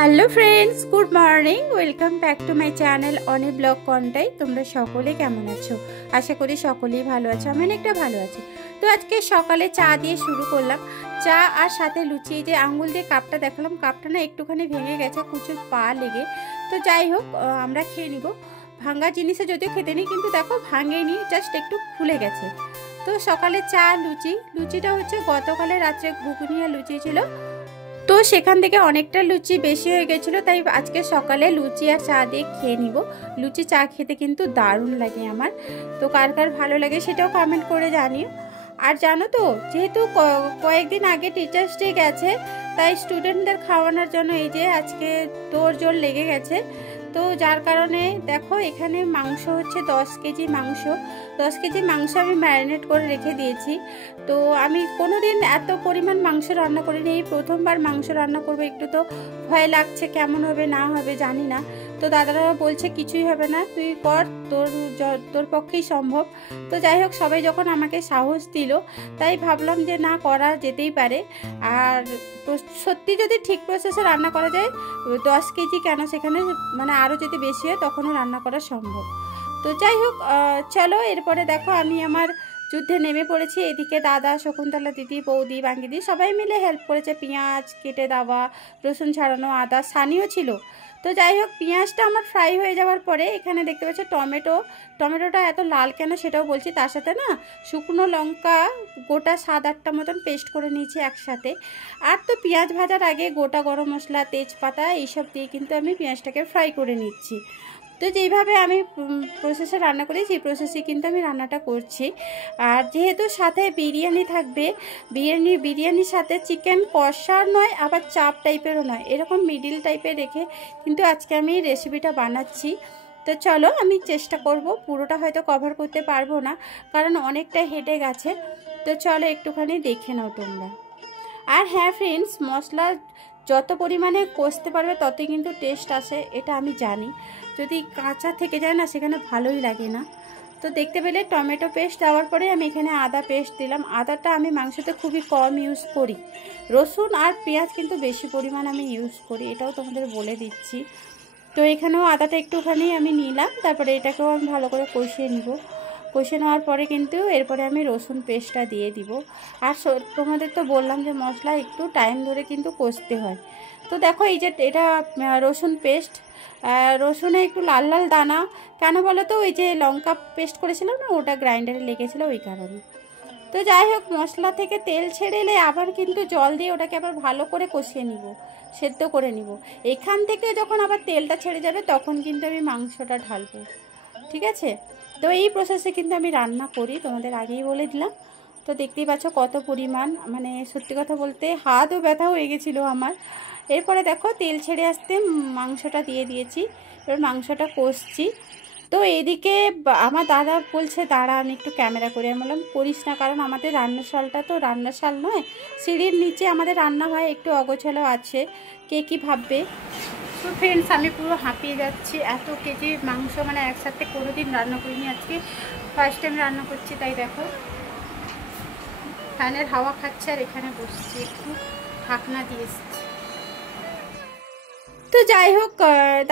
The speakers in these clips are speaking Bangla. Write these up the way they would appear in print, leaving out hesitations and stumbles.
Hello friends, good morning. Welcome back to my channel Oni blog Contai. তোমরা সকলে কেমন আছো? আশা করি সকলেই ভালো আছো। আমি অনেকটা ভালো আছি। তো আজকে সকালে চা দিয়ে শুরু করলাম। চা আর সাথে লুচি। যে আঙ্গুল দিয়ে কাপটা দেখালাম, কাপটা না একটুখানি ভেঙে গেছে কুচুর পা লেগে। তো যাই হোক, আমরা খেয়ে নিব। ভাঙ্গা জিনিসে যদিও খেতে নিই, কিন্তু দেখো ভাঙেনি, জাস্ট একটু খুলে গেছে। তো সকালে চা লুচিটা হচ্ছে গতকালে রাত্রে ঘুগনি আর লুচি ছিল। তো সেখান থেকে অনেকটা লুচি বেশি হয়ে গেছিলো, তাই আজকে সকালে লুচি আর চা দিয়ে খেয়ে নিব। লুচি চা খেতে কিন্তু দারুণ লাগে আমার। তো কার কার ভালো লাগে সেটাও কমেন্ট করে জানিও। আর জানো তো, যেহেতু কয়েকদিন আগে টিচার্স ডে গেছে, তাই স্টুডেন্টদের খাওয়ানোর জন্য এই যে আজকে তোড়জোড় লেগে গেছে। তো যার কারণে দেখো এখানে মাংস হচ্ছে 10 কেজি মাংস। 10 কেজি মাংস আমি ম্যারিনেট করে রেখে দিয়েছি। তো আমি কোনোদিন এত পরিমাণ মাংস রান্না করিনি, এই প্রথমবার মাংস রান্না করবো। একটু তো ভয় লাগছে, কেমন হবে না হবে জানি না। তো দাদারা বলছে কিছুই হবে না, তুই কর, তোর পক্ষেই সম্ভব। তো যাই হোক, সবাই যখন আমাকে সাহস দিল, তাই ভাবলাম যে না, করা যেতেই পারে। আর সত্যি যদি ঠিক প্রসেসে রান্না করা যায়, 10 কেজি কেন, সেখানে মানে আরও যদি বেশি হয় তখনও রান্না করা সম্ভব। তো যাই হোক, চলো এরপরে দেখো আমি আমার যুদ্ধে নেমে পড়েছি। এদিকে দাদা, শকুন্তলা দিদি, বৌদি, বাঙ্গিদি সবাই মিলে হেল্প করেছে। পেঁয়াজ কেটে দেওয়া, রসুন ছাড়ানো, আদা, সানিও ছিল। তো যাই হোক, পেঁয়াজটা আমার ফ্রাই হয়ে যাওয়ার পরে এখানে দেখতে পাচ্ছি টমেটোটা এত লাল কেন সেটাও বলছি। তার সাথে না শুকনো লঙ্কা গোটা 7-8টা মতন পেস্ট করে নিয়েছি একসাথে। আর তো পেঁয়াজ ভাজার আগে গোটা গরম মশলা, তেজপাতা এইসব দিয়ে কিন্তু আমি পেঁয়াজটাকে ফ্রাই করে নিচ্ছি। তো যেইভাবে আমি প্রসেসে রান্না করি, সেই প্রসেসে কিন্তু আমি রান্নাটা করছি। আর যেহেতু সাথে বিরিয়ানি থাকবে, বিরিয়ানির সাথে চিকেন কষার নয়, আবার চাপ টাইপেরও নয়, এরকম মিডিল টাইপের রেখে কিন্তু আজকে আমি রেসিপিটা বানাচ্ছি। তো চলো, আমি চেষ্টা করব, পুরোটা হয়তো কভার করতে পারবো না, কারণ অনেকটা হেঁটে গেছে। তো চলো একটুখানি দেখে নাও তোমরা। আর হ্যাঁ ফ্রেন্ডস, মশলা যত পরিমাণে কষতে পারবে ততই কিন্তু টেস্ট আসে, এটা আমি জানি। যদি কাঁচা থেকে যায় না, সেখানে ভালোই লাগে না। তো দেখতে পেলে টমেটো পেস্ট দেওয়ার পরে আমি এখানে আদা পেস্ট দিলাম। আদাটা আমি মাংসতে খুবই কম ইউজ করি। রসুন আর পেঁয়াজ কিন্তু বেশি পরিমাণ আমি ইউজ করি, এটাও তোমাদের বলে দিচ্ছি। তো এখানেও আদাটা একটুখানি আমি নিলাম, তারপরে এটাকেও আমি ভালো করে কষিয়ে নিব। কষে নেওয়ার পরে কিন্তু এরপরে আমি রসুন পেস্টটা দিয়ে দিব। আর তোমাদের তো বললাম যে মশলা একটু টাইম ধরে কিন্তু কষতে হয়। তো দেখো এই যে এটা রসুন পেস্ট, রসুনে একটু লাল লাল দানা কেন বলো তো, ওই যে লঙ্কা পেস্ট করেছিলাম না, ওটা গ্রাইন্ডারে লেগেছিলো ওই কারণে। তো যাই হোক, মশলা থেকে তেল ছেড়ে এলে আবার কিন্তু জল দিয়ে ওটাকে আবার ভালো করে কষিয়ে নিব, সেদ্ধ করে নিব। এখান থেকে যখন আবার তেলটা ছেড়ে যাবে, তখন কিন্তু আমি মাংসটা ঢালবো, ঠিক আছে? তো এই প্রসেসে কিন্তু আমি রান্না করি, তোমাদের আগেই বলে দিলাম। তো দেখতেই পাচ্ছ কত পরিমাণ, মানে সত্যি কথা বলতে হাতও ব্যথা হয়ে গেছিলো আমার। এরপরে দেখো তেল ছেড়ে আসতে মাংসটা দিয়ে দিয়েছি, এবার মাংসটা কষছি। তো এদিকে আমার দাদা বলছে দাঁড়া, আমি একটু ক্যামেরা করে। আমি বললাম করিস না, কারণ আমাদের রান্নাশালটা তো রান্নাশাল নয়, সিঁড়ির নিচে আমাদের রান্না হয়, একটু অগোছালো আছে, কে কী ভাববে। তো ফ্রেন্ডস, আমি পুরো হাঁপিয়ে যাচ্ছি। এত কেজি মাংস মানে একসাথে কোনোদিন রান্না করিনি, আজকে ফার্স্ট টাইম রান্না করছি। তাই দেখো ফ্যানের হাওয়া খাচ্ছে আর এখানে বসছি, একটু ঢাকনা দিয়ে এসেছি। তো যাই হোক,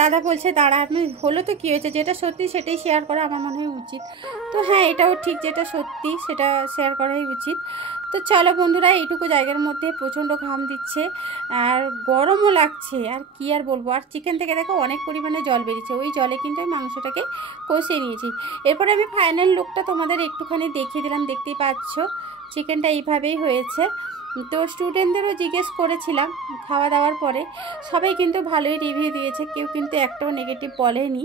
দাদা বলছে দাঁড়া। আমি হলো তো কী হয়েছে, যেটা সত্যি সেটাই শেয়ার করা আমার মনে হয় উচিত। তো হ্যাঁ, এটাও ঠিক, যেটা সত্যি সেটা শেয়ার করাই উচিত। তো চলো বন্ধুরা, এইটুকু জায়গার মধ্যে প্রচণ্ড ঘাম দিচ্ছে আর গরমও লাগছে, আর কি আর বলবো। আর চিকেন থেকে দেখো অনেক পরিমাণে জল বেরিয়েছে, ওই জলে কিন্তু আমি মাংসটাকে কষিয়ে নিয়েছি। এরপরে আমি ফাইনাল লুকটা তোমাদের একটুখানি দেখিয়ে দিলাম, দেখতেই পাচ্ছ চিকেনটা এইভাবেই হয়েছে। তো স্টুডেন্টদেরও জিজ্ঞেস করেছিলাম খাওয়া দাওয়ার পরে, সবাই কিন্তু ভালোই রিভিউ দিয়েছে, কেউ কিন্তু একটাও নেগেটিভ বলেনি।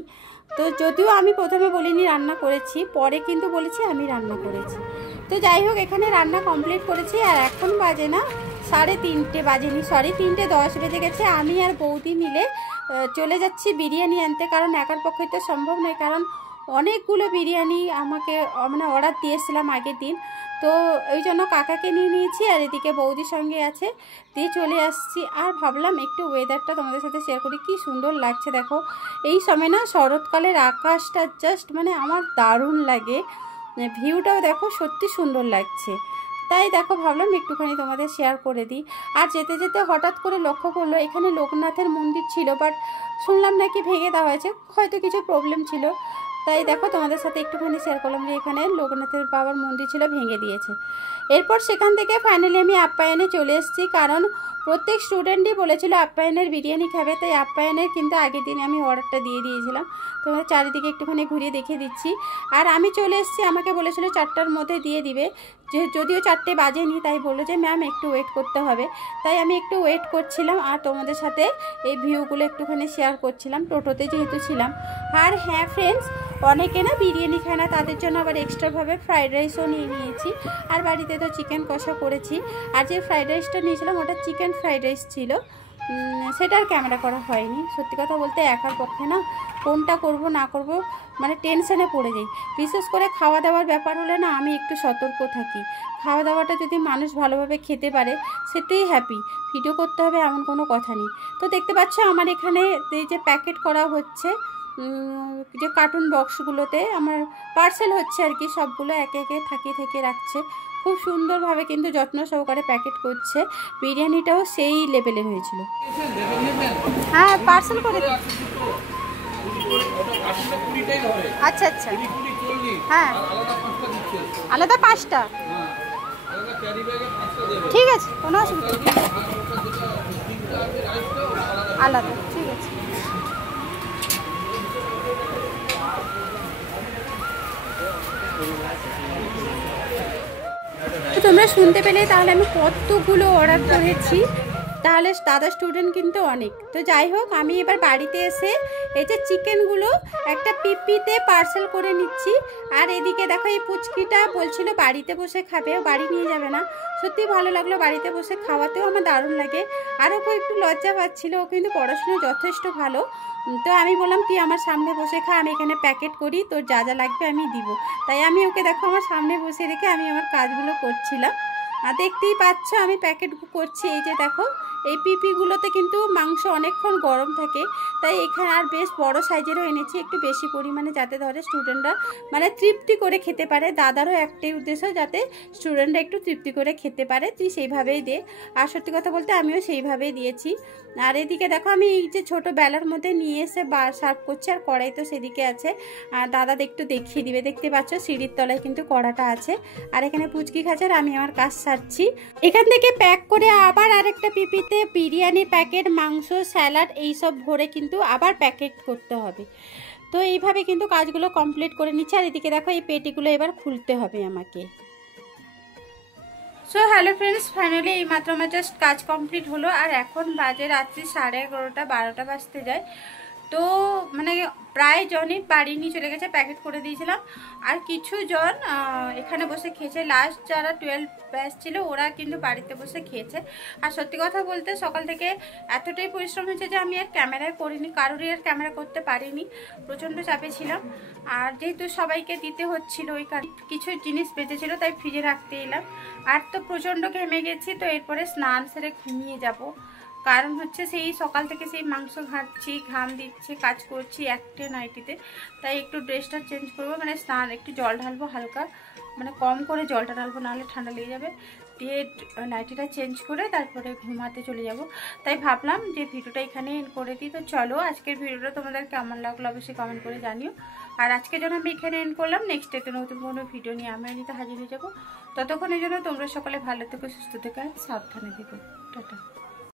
তো যদিও আমি প্রথমে বলিনি রান্না করেছি, পরে কিন্তু বলেছি আমি রান্না করেছি। তো যাই হোক, এখানে রান্না কমপ্লিট করেছি। আর এখন বাজে না 3:30 বাজেনি, সরি 3:10 বেজে গেছে। আমি আর বৌদি মিলে চলে যাচ্ছি বিরিয়ানি আনতে, কারণ একার পক্ষে তো সম্ভব নয়, কারণ অনেকগুলো বিরিয়ানি আমাকে মানে অর্ডার দিয়েছিলাম আগের দিন। তো ওই জন্য কাকাকে নিয়ে নিয়েছি, আর এদিকে বৌদির সঙ্গে আছে, দিয়ে চলে আসছি। আর ভাবলাম একটু ওয়েদারটা তোমাদের সাথে শেয়ার করি, কি সুন্দর লাগছে দেখো। এই সময় না শরৎকালের আকাশটা জাস্ট মানে আমার দারুণ লাগে, ভিউটাও দেখো সত্যি সুন্দর লাগছে। তাই দেখো ভাবলাম একটুখানি তোমাদের শেয়ার করে দিই। আর যেতে যেতে হঠাৎ করে লক্ষ্য করলো এখানে লোকনাথের মন্দির ছিল, বাট শুনলাম নাকি ভেঙে দেওয়া হয়েছে, হয়তো কিছু প্রবলেম ছিল। তাই দেখো তোমাদের সাথে একটুখানি শেয়ার করলাম যে এখানে লোকনাথের বাবার মন্দির ছিল, ভেঙে দিয়েছে। এরপর সেখান থেকে ফাইনালি আমি আপ্যায়নে চলে এসেছি, কারণ প্রত্যেক স্টুডেন্টই বলেছিল আপ্যায়নের বিরিয়ানি খাবে, তাই আপ্যায়নের কিন্তু আগের দিনে আমি অর্ডারটা দিয়ে দিয়েছিলাম। তোমাদের চারিদিকে একটুখানি ঘুরিয়ে দেখিয়ে দিচ্ছি। আর আমি চলে এসেছি, আমাকে বলেছিল 4টার মধ্যে দিয়ে দিবে, যদিও 4টে বাজেনি, তাই বললো যে ম্যাম একটু ওয়েট করতে হবে। তাই আমি একটু ওয়েট করছিলাম আর তোমাদের সাথে এই ভিউগুলো একটুখানি শেয়ার করছিলাম, টোটোতে যেহেতু ছিলাম। আর হ্যাঁ ফ্রেন্ডস, অনেকে না বিরিয়ানি খায় না, তাদের জন্য আবার এক্সট্রাভাবে ফ্রাইড রাইসও নিয়ে নিয়েছি। আর বাড়িতে তো চিকেন কষা করেছি। আর যে ফ্রাইড রাইসটা নিয়েছিলাম ওটা চিকেন ফ্রাইড রাইস ছিল, সেটা আর ক্যামেরা করা হয়নি। সত্যি কথা বলতে একার পক্ষে না কোনটা করব না করব মানে টেনশনে পড়ে যাই। বিশেষ করে খাওয়া দাওয়ার ব্যাপার হলে না আমি একটু সতর্ক থাকি। খাওয়া দাওয়াটা যদি মানুষ ভালোভাবে খেতে পারে সেটাই হ্যাপি, ভিডিও করতে হবে এমন কোনো কথা নেই। তো দেখতে পাচ্ছ আমার এখানে এই যে প্যাকেট করা হচ্ছে, যে কার্টুন বক্সগুলোতে আমার পার্সেল হচ্ছে আর কি, সবগুলো একে একে থাকিয়ে রাখছে। খুব সুন্দরভাবে কিন্তু যত্ন সহকারে প্যাকেট করছে। বিরিয়ানিটাও সেই লেভেলের হয়েছিল। হ্যাঁ পার্সেল করে আচ্ছা আচ্ছা, হ্যাঁ আলাদা 5টা, ঠিক আছে কোনো অসুবিধা আলাদা, ঠিক আছে। তো তোমরা শুনতে পেলে তাহলে আমি কতগুলো অর্ডার করেছি, তাহলে দাদা স্টুডেন্ট কিন্তু অনেক। তো যাই হোক আমি এবার বাড়িতে এসে এই যে চিকেনগুলো একটা পিপিতে পার্সেল করে নিচ্ছি। আর এদিকে দেখো এই পুচকিটা বলছিল বাড়িতে বসে খাবে, বাড়ি নিয়ে যাবে না। সত্যি ভালো লাগলো, বাড়িতে বসে খাওয়াতেও আমার দারুণ লাগে। আর ওকে একটু লজ্জা পাচ্ছিল, ও কিন্তু পড়াশোনা যথেষ্ট ভালো। তো আমি বললাম তুই আমার সামনে বসে খা, আমি এখানে প্যাকেট করি, তোর যা যা লাগবে আমি দিব। তাই আমি ওকে দেখো আমার সামনে বসে রেখে আমি আমার কাজগুলো করছিলাম। আর দেখতেই পাচ্ছ আমি প্যাকেট করছি। এই যে দেখো এই পিপিগুলোতে কিন্তু মাংস অনেকক্ষণ গরম থাকে, তাই এখানে আর বেশ বড় সাইজেরও এনেছি, একটু বেশি পরিমাণে, যাতে ধরে স্টুডেন্টরা মানে তৃপ্তি করে খেতে পারে। দাদারও একটাই উদ্দেশ্য যাতে স্টুডেন্টরা একটু তৃপ্তি করে খেতে পারে, তুই সেইভাবেই দে। আর সত্যি কথা বলতে আমিও সেইভাবেই দিয়েছি। আর এদিকে দেখো আমি এই যে ছোটো বেলার মধ্যে নিয়ে এসে সার্ভ করছি, আর কড়াই তো সেদিকে আছে। আর দাদা একটু দেখিয়ে দিবে, দেখতে পাচ্ছ সিঁড়ির তলায় কিন্তু কড়াটা আছে। আর এখানে পুচকি খাচ্ছে আর আমি আমার কাজ সারছি। এখান থেকে প্যাক করে আবার আরেকটা পিপিতে বিরিয়ানি প্যাকেট, মাংস, স্যালাড এইসব ভরে কিন্তু আবার প্যাকেট করতে হবে। তো এইভাবে কিন্তু কাজগুলো কমপ্লিট করে নিচ্ছি। আর এদিকে দেখো এই পেটিগুলো এবার খুলতে হবে আমাকে। সো হ্যালো ফ্রেন্ডস, ফাইনালি এইমাত্র আমার জাস্ট কাজ কমপ্লিট হলো। আর এখন বাজে রাত্রি 11:30, 12টা বাজতে যায়। তো মানে প্রায় জনই বাড়ি নিয়ে চলে গেছে, প্যাকেট করে দিয়েছিলাম। আর কিছু জন এখানে বসে খেয়েছে, লাস্ট যারা 12 ব্যাচ ছিল ওরা কিন্তু বাড়িতে বসে খেয়েছে। আর সত্যি কথা বলতে সকাল থেকে এতটাই পরিশ্রম হয়েছে যে আমি আর ক্যামেরায় করিনি, কারোরই আর ক্যামেরা করতে পারিনি, প্রচণ্ড চাপে ছিলাম। আর যেহেতু সবাইকে দিতে হচ্ছিল ওই কিছু জিনিস বেঁচেছিল, তাই ফ্রিজে রাখতে এলাম। আর তো প্রচণ্ড ঘেমে গেছি, তো এরপরে স্নান সেরে ঘুমিয়ে যাব। কারণ হচ্ছে সেই সকাল থেকে সেই মাংস ঘাঁটছি, ঘাম দিচ্ছে, কাজ করছি একটা নাইটিতে, তাই একটু ড্রেসটা চেঞ্জ করবো, মানে স্নান একটু জল ঢালবো হালকা, মানে কম করে জলটা ঢালবো, নাহলে ঠান্ডা লেগে যাবে। দিয়ে নাইটিটা চেঞ্জ করে তারপরে ঘুমাতে চলে যাব। তাই ভাবলাম যে ভিডিওটা এখানে এন্ড করে দিই। তো চলো আজকের ভিডিওটা তোমাদের কেমন লাগলো অবশ্যই কমেন্ট করে জানিও। আর আজকের জন্য আমি এখানে এন্ড করলাম, নেক্সট ডেতে নতুন কোনো ভিডিও নিয়ে আমি নিতে হাজির হয়ে যাবো। ততক্ষণের জন্য তোমরা সকলে ভালো থেকো, সুস্থ থেকো, সাবধানে থেকো। টাটা।